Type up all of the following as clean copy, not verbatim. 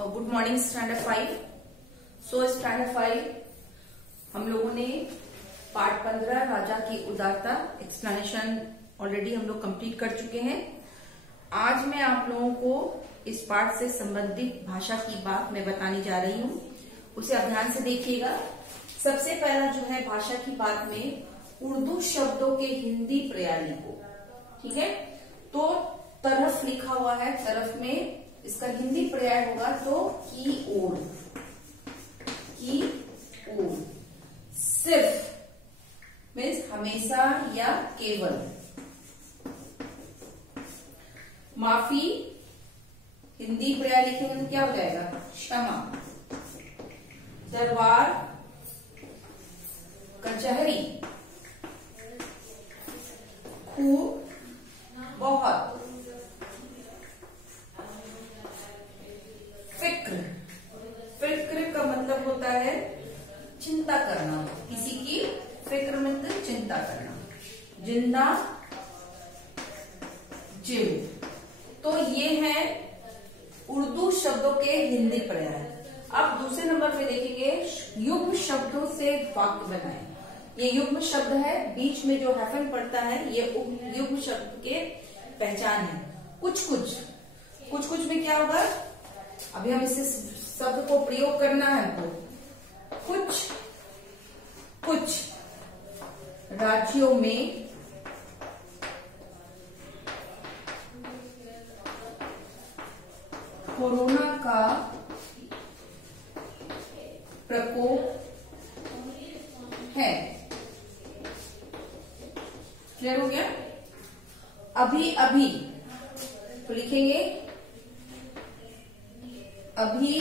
Good morning standard 5। So standard 5 हम लोगों ने पार्ट 15 राजा की उदारता एक्सप्लेनेशन ऑलरेडी हम लोग कंप्लीट कर चुके हैं। आज मैं आप लोगों को इस पार्ट से संबंधित भाषा की बात मैं बताने जा रही हूँ, उसे आप ध्यान से देखिएगा। सबसे पहला जो है भाषा की बात में उर्दू शब्दों के हिंदी पर्याय लिखो, ठीक है। तो तरफ लिखा हुआ है, तरफ में इसका हिंदी पर्याय होगा तो की ओर, की ओर। सिर्फ मीन्स हमेशा या केवल। माफी हिंदी पर्याय लिखेंगे तो क्या हो जाएगा? क्षमा। दरबार, कचहरी, खूब, बहुत। फिक्र, फिक्र का मतलब होता है चिंता करना, किसी की फिक्र मतलब चिंता करना। जिंदा, जिव। तो ये है उर्दू शब्दों के हिंदी पर्याय। अब दूसरे नंबर पे देखेंगे युग्म शब्दों से वाक्य बनाएं। ये युग्म शब्द है, बीच में जो हैफन पड़ता है ये युग्म शब्द के पहचान है। कुछ कुछ में क्या होगा? अभी हम इसे शब्द को प्रयोग करना है हमको। कुछ राज्यों में कोरोना का प्रकोप है। क्लियर हो गया? अभी तो लिखेंगे अभी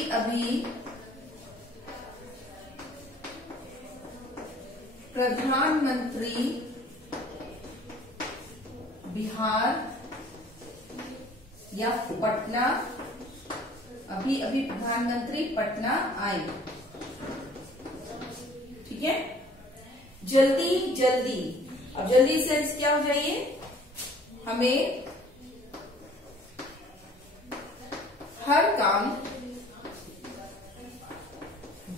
प्रधानमंत्री बिहार या पटना, अभी प्रधानमंत्री पटना आए, ठीक है। जल्दी। अब जल्दी से क्या हो जाइए? हमें हर काम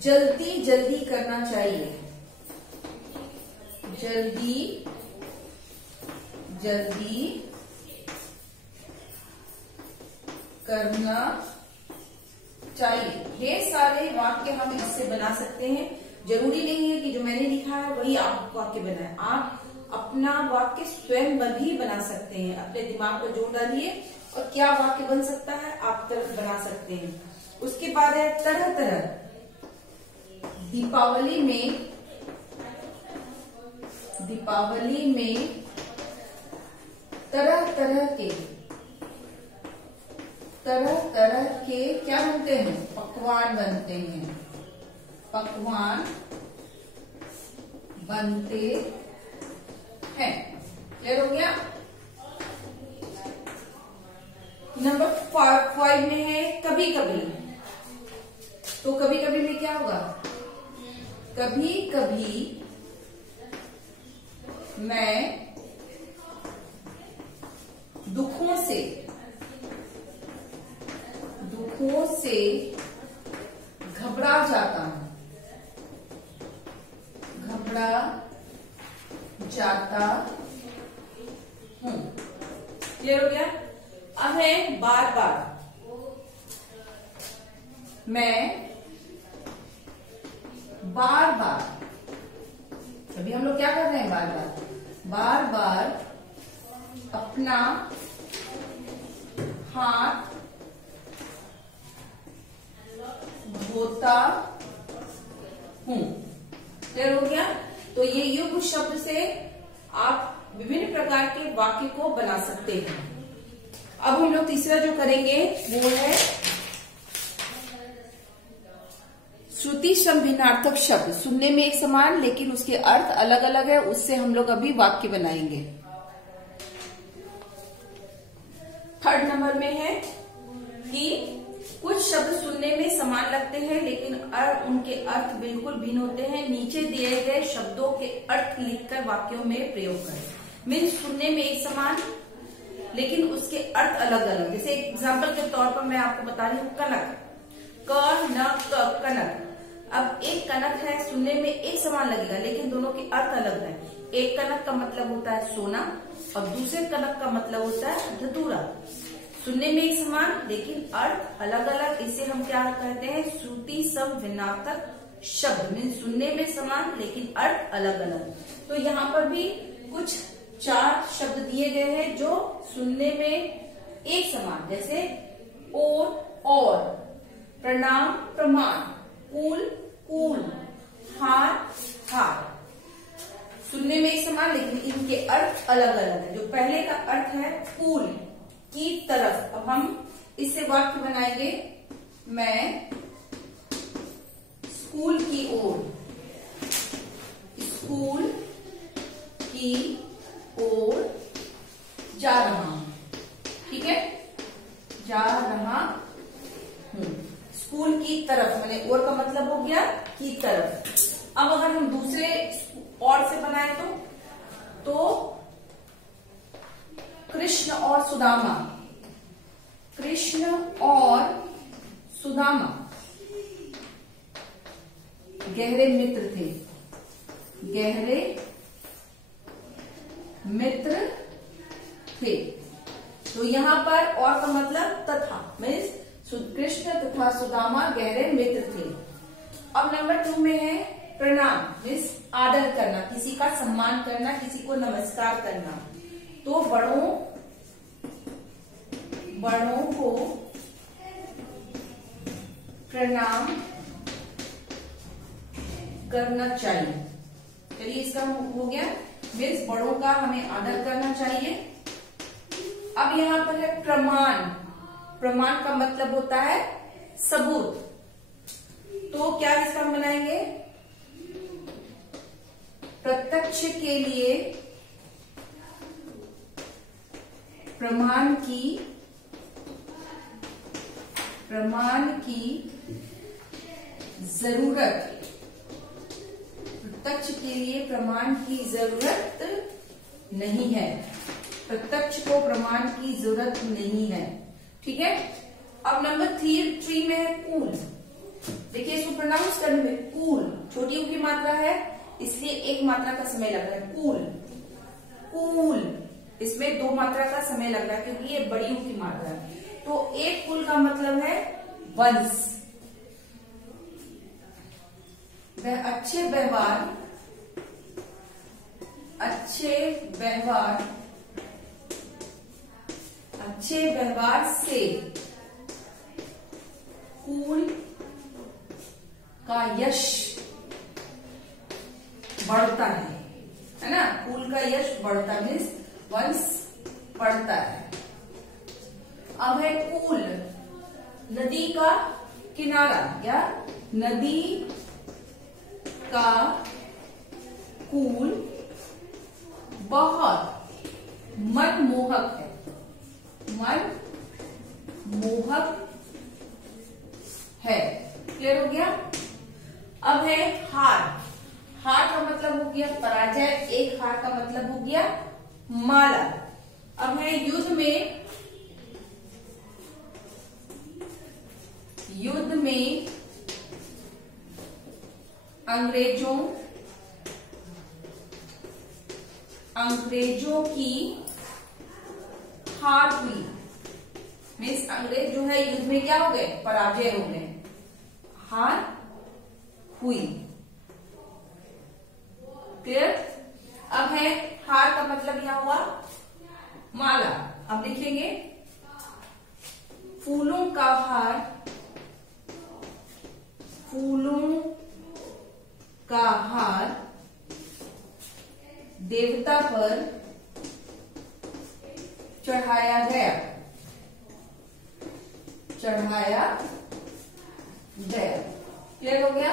जल्दी करना चाहिए। जल्दी करना चाहिए। ये सारे वाक्य हम इससे बना सकते हैं। जरूरी नहीं है कि जो मैंने लिखा है वही आप वाक्य बनाएं। आप अपना वाक्य स्वयं भी बना सकते हैं। अपने दिमाग को जोड़ डालिए और क्या वाक्य बन सकता है आप तरफ बना सकते हैं। उसके बाद है तरह। दीपावली में तरह के क्या बनते हैं? पकवान बनते हैं। पकवान बनते हैं। क्लियर हो गया? नंबर 5 में है कभी। तो कभी में क्या होगा? कभी मैं दुखों से घबरा जाता हूं। क्लियर हो गया? अब है बार। मैं बार अभी हम लोग क्या कर रहे हैं? बार अपना हाथ धोता हूं। क्लियर हो गया? तो ये युग्म शब्द से आप विभिन्न प्रकार के वाक्य को बना सकते हैं। अब हम लोग तीसरा जो करेंगे वो है श्रुति सम भिन्नार्थक शब्द। सुनने में एक समान लेकिन उसके अर्थ अलग अलग है, उससे हम लोग अभी वाक्य बनाएंगे। थर्ड नंबर में है कि कुछ शब्द सुनने में समान लगते हैं लेकिन उनके अर्थ बिल्कुल भिन्न होते हैं। नीचे दिए गए शब्दों के अर्थ लिखकर वाक्यों में प्रयोग करें। मीन्स सुनने में एक समान लेकिन उसके अर्थ अलग अलग। जैसे एग्जाम्पल के तौर पर मैं आपको बता रही हूँ कनक। क न क कनक। अब एक कनक है, सुनने में एक समान लगेगा लेकिन दोनों के अर्थ अलग है। एक कनक का मतलब होता है सोना और दूसरे कनक का मतलब होता है धतूरा। सुनने में एक समान लेकिन अर्थ अलग अलग, इसे हम क्या कहते हैं, श्रुति सम विनातक शब्द। मीन्स सुनने में समान लेकिन अर्थ अलग अलग। तो यहाँ पर भी कुछ 4 शब्द दिए गए हैं जो सुनने में एक समान, जैसे और, प्रणाम प्रमाण, कूल कूल, हार हार। सुनने में एक समान लेकिन इनके अर्थ अलग अलग है। जो पहले का अर्थ है कूल की तरफ, अब हम इससे वाक्य बनाएंगे, मैं स्कूल की ओर, स्कूल की ओर जा रहा हूं। ठीक है, जा रहा हूं। स्कूल की तरफ, मैंने और का मतलब हो गया की तरफ। अब अगर हम दूसरे और से बनाए तो कृष्ण और सुदामा, कृष्ण और सुदामा गहरे मित्र थे, गहरे मित्र थे। तो यहाँ पर और का मतलब तथा, मीन्स कृष्ण तथा सुदामा गहरे मित्र थे। अब नंबर 2 में है प्रणाम, मीन्स आदर करना, किसी का सम्मान करना, किसी को नमस्कार करना। तो बड़ों को प्रणाम करना चाहिए। चलिए इसका हो गया, मीन्स बड़ों का हमें आदर करना चाहिए। अब यहाँ पर है प्रमाण, प्रमाण का मतलब होता है सबूत। तो क्या इसका हम बनाएंगे, प्रत्यक्ष के लिए प्रमाण की जरूरत, प्रत्यक्ष के लिए प्रमाण की जरूरत नहीं है, प्रत्यक्ष को प्रमाण की जरूरत नहीं है। ठीक है। अब नंबर 3 में है कूल। देखिए इसको प्रोनाउंस करने में कूल, छोटी ऊ की मात्रा है इसलिए एक मात्रा का समय लग रहा है, कूल कूल, इसमें 2 मात्रा का समय लग रहा है क्योंकि ये बड़ी ऊ की मात्रा है। तो एक कूल का मतलब है वंश, वह अच्छे व्यवहार से कूल का यश बढ़ता है ना, कूल का यश बढ़ता मीन्स वंश बढ़ता है। अब है कूल, नदी का किनारा या नदी का कूल बहुत मनमोहक है, मनमोहक है। क्लियर हो गया। अब है हार, हार का मतलब हो गया पराजय, एक हार का मतलब हो गया माला। अब है युद्ध में अंग्रेजों की हार हुई, मीन्स अंग्रेज जो है युद्ध में क्या हो गए, पराजय हो गए, हार हुई। क्लियर। अब है हार का मतलब यहां हुआ माला। अब लिखेंगे फूलों का हार, फूलों का हार देवता पर चढ़ाया गया, क्लियर हो गया।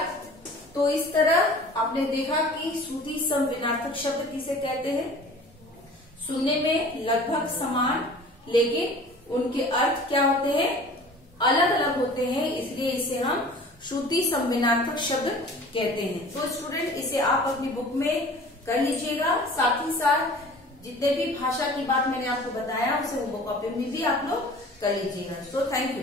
तो इस तरह आपने देखा कि श्रुति सम विनार्थक शब्द किसे कहते हैं, सुनने में लगभग समान लेकिन उनके अर्थ क्या होते हैं, अलग अलग होते हैं, इसलिए इसे हम श्रुति सम विनार्थक शब्द कहते हैं। तो स्टूडेंट इसे आप अपनी बुक में कर लीजिएगा, साथ ही साथ जितने भी भाषा की बात मैंने आपको बताया उसे होमवर्क कॉपी में भी आप लोग कर लीजिएगा। So thank you.